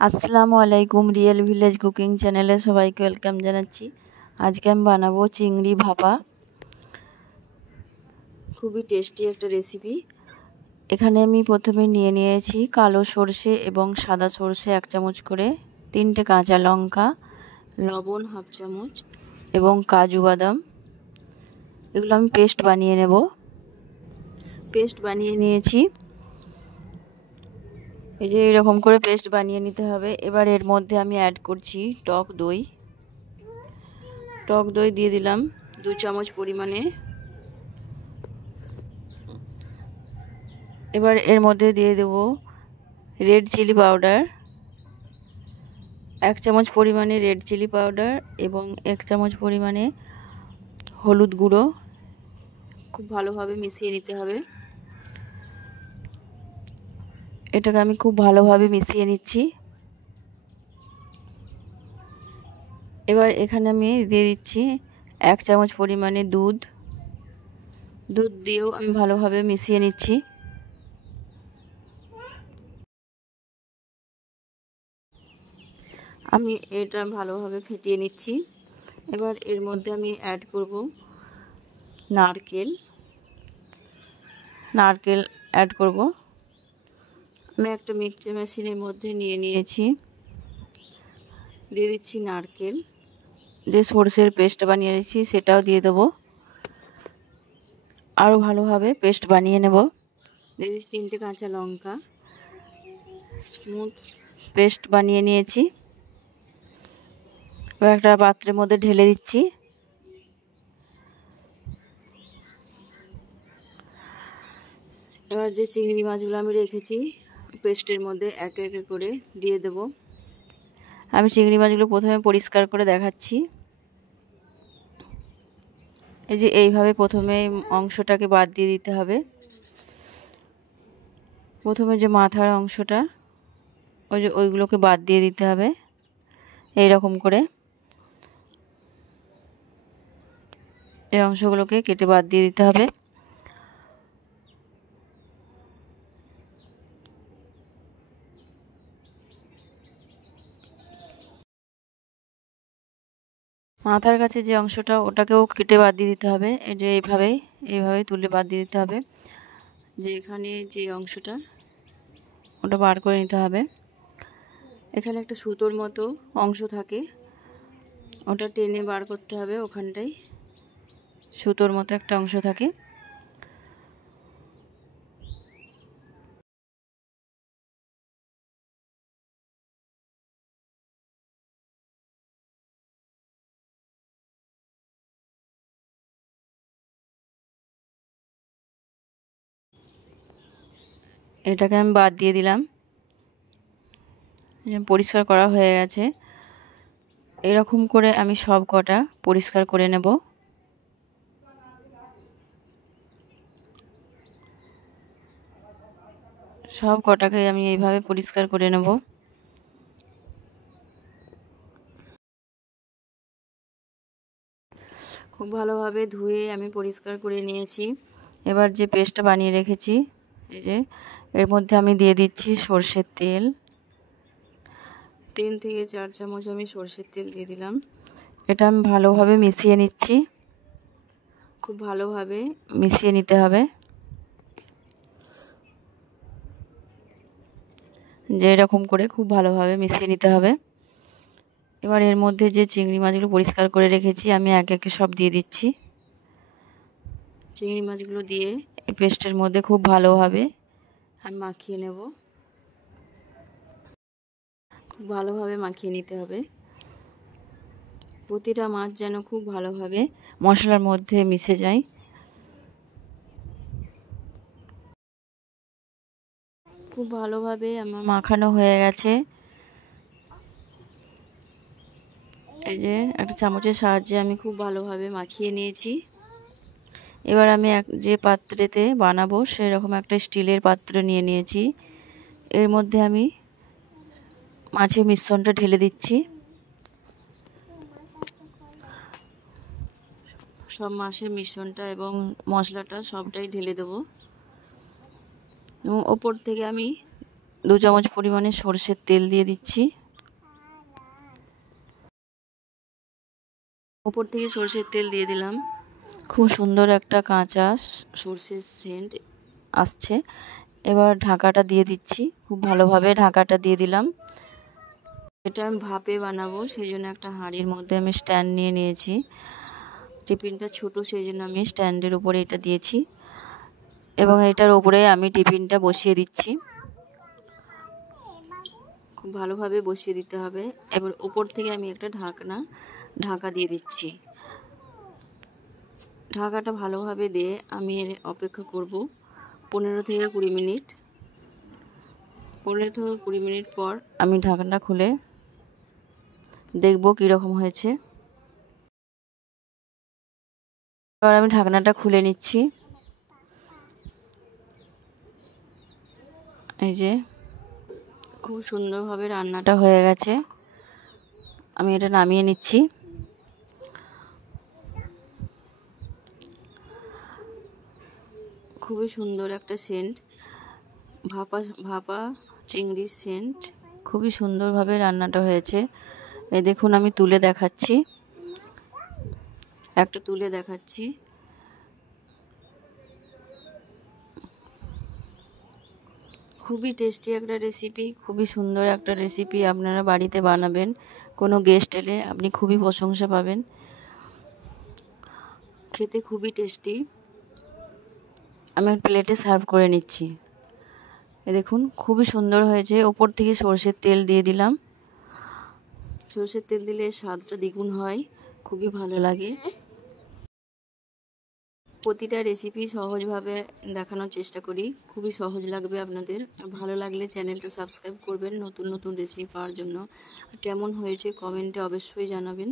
আসসালামু আলাইকুম, real village cooking চ্যানেলে সবাইকে ওয়েলকাম জানাচ্ছি। আজকে আমি বানাবো চিংড়ি ভাপা। খুবই টেস্টি একটা রেসিপি। এখানে আমি প্রথমে নিয়েছি কালো সরষে এবং সাদা সরষে 1 চামচ করে, 3টে কাঁচা লঙ্কা, লবণ 1/2 চামচ এবং কাজু বাদাম। এগুলো আমি পেস্ট বানিয়ে নেব। পেস্ট বানিয়ে নিয়েছি। এই যে এরকম করে পেস্ট বানিয়ে নিতে হবে। এবার এর মধ্যে আমি অ্যাড করছি টক দই। টক দই দিয়ে দিলাম 2 চামচ পরিমাণে। এবার এর মধ্যে দিয়ে দেব রেড চিলি পাউডার, 1 চামচ পরিমাণে রেড চিলি পাউডার এবং 1 চামচ পরিমাণে হলুদ গুঁড়ো। খুব ভালোভাবে মিশিয়ে নিতে হবে। এটাকে আমি খুব ভালোভাবে মিশিয়ে নিচ্ছি। এবার এখানে আমি দিয়ে দিচ্ছি 1 চামচ পরিমাণে দুধ দিয়েও আমি ভালোভাবে মিশিয়ে নিচ্ছি। আমি এটা ভালোভাবে ফেটিয়ে নিচ্ছি। এবার এর মধ্যে আমি অ্যাড করব নারকেল অ্যাড করব। আমি একটা মিক্সচার মেশিনের মধ্যে নিয়েছি। দিয়ে দিচ্ছি নারকেল। যে সরষের পেস্ট বানিয়ে রেখেছি সেটাও দিয়ে দেবো। আরও ভালোভাবে পেস্ট বানিয়ে নেব। দিয়ে দিচ্ছি 3টে কাঁচা লঙ্কা, স্মুথ পেস্ট বানিয়ে নিয়েছি। এবার একটা পাত্রের মধ্যে ঢেলে দিচ্ছি। এবার যে চিংড়ি মাছগুলো আমি রেখেছি পেস্টের মধ্যে একে একে করে দিয়ে দেব। আমি চিংড়ি মাছগুলো প্রথমে পরিষ্কার করে দেখাচ্ছি। এই যে এইভাবে প্রথমে অংশটাকে বাদ দিয়ে দিতে হবে। প্রথমে যে মাথার অংশটা ওইগুলোকে বাদ দিয়ে দিতে হবে। এই রকম করে এই অংশগুলোকে কেটে বাদ দিয়ে দিতে হবে। মাথার কাছে যে অংশটা ওটাকেও কেটে বাদ দিয়ে দিতে হবে। এই যে এইভাবে তুলে বাদ দিয়ে দিতে হবে। যে এখানে যে অংশটা ওটা বার করে নিতে হবে। এখানে একটা সুতোর মতো অংশ থাকে, ওটা টেনে বার করতে হবে। ওখানটায় সুতোর মতো একটা অংশ থাকে। এটাকে আমি বাদ দিয়ে দিলাম। পরিষ্কার করা হয়ে গেছে। এরকম করে আমি সব কটা পরিষ্কার করে নেব। সব কটাকে আমি এইভাবে পরিষ্কার করে নেব। খুব ভালোভাবে ধুয়ে আমি পরিষ্কার করে নিয়েছি। এবার যে পেস্টটা বানিয়ে রেখেছি এই যে এর মধ্যে আমি দিয়ে দিচ্ছি সরষের তেল। 3 থেকে 4 চামচ আমি সরষের তেল দিয়ে দিলাম। এটা আমি ভালোভাবে মিশিয়ে নিচ্ছি। খুব ভালোভাবে মিশিয়ে নিতে হবে। যে এরকম করে খুব ভালোভাবে মিশিয়ে নিতে হবে। এবার এর মধ্যে যে চিংড়ি মাছগুলো পরিষ্কার করে রেখেছি আমি একে একে সব দিয়ে দিচ্ছি। চিংড়ি মাছগুলো দিয়ে এই পেস্টের মধ্যে খুব ভালোভাবে আমি মাখিয়ে নেব। খুব ভালোভাবে মাখিয়ে নিতে হবে। প্রতিটা মাছ যেন খুব ভালোভাবে মশলার মধ্যে মিশে যায়। খুব ভালোভাবে আমার মাখানো হয়ে গেছে। এই যে একটা চামচের সাহায্যে আমি খুব ভালোভাবে মাখিয়ে নিয়েছি। এবার আমি যে পাত্রেতে বানাবো সেরকম একটা স্টিলের পাত্র নিয়েছি। এর মধ্যে আমি মাছের মিশ্রণটা ঢেলে দিচ্ছি। সব মাছের মিশ্রণটা এবং মশলাটা সবটাই ঢেলে দেবো। এবং ওপর থেকে আমি 2 চামচ পরিমাণে সরষের তেল দিয়ে দিচ্ছি। উপর থেকে সরষের তেল দিয়ে দিলাম। খুব সুন্দর একটা কাঁচা সরষের সেন্ট আসছে। এবার ঢাকাটা দিয়ে দিচ্ছি। খুব ভালোভাবে ঢাকাটা দিয়ে দিলাম। এটা আমি ভাপে বানাবো, সেই জন্য একটা হাঁড়ির মধ্যে আমি স্ট্যান্ড নিয়ে নিয়েছি। টিফিনটা ছোট, সেই জন্য আমি স্ট্যান্ডের উপরে এটা দিয়েছি এবং এটার উপরে আমি টিফিনটা বসিয়ে দিচ্ছি। খুব ভালোভাবে বসিয়ে দিতে হবে। এবার উপর থেকে আমি একটা ঢাকা দিয়ে দিচ্ছি। ঢাকাটা ভালোভাবে দিয়ে আমি অপেক্ষা করব 15 থেকে 20 মিনিট। 15 থেকে 20 মিনিট পর আমি ঢাকনাটা খুলে দেখব কীরকম হয়েছে। এবার আমি ঢাকনাটা খুলে নিচ্ছি। এই যে খুব সুন্দরভাবে রান্নাটা হয়ে গেছে। আমি এটা নামিয়ে নিচ্ছি। খুবই সুন্দর একটা সেন্ট, ভাপা চিংড়ির সেন্ট। খুবই সুন্দরভাবে রান্নাটা হয়েছে। এই দেখুন, আমি তুলে দেখাচ্ছি, একটা তুলে দেখাচ্ছি। খুবই টেস্টি একটা রেসিপি, খুবই সুন্দর একটা রেসিপি। আপনারা বাড়িতে বানাবেন, কোনো গেস্ট এলে আপনি খুবই প্রশংসা পাবেন। খেতে খুবই টেস্টি। আমি এক প্লেটে সার্ভ করে নিচ্ছি। এ দেখুন, খুবই সুন্দর হয়েছে। ওপর থেকে সরষের তেল দিয়ে দিলাম। সরষের তেল দিলে স্বাদটা দ্বিগুণ হয়, খুবই ভালো লাগে। প্রতিটা রেসিপি সহজভাবে দেখানোর চেষ্টা করি, খুবই সহজ লাগবে আপনাদের। ভালো লাগলে চ্যানেলটা সাবস্ক্রাইব করবেন নতুন নতুন রেসিপি পাওয়ার জন্য। কেমন হয়েছে কমেন্টে অবশ্যই জানাবেন।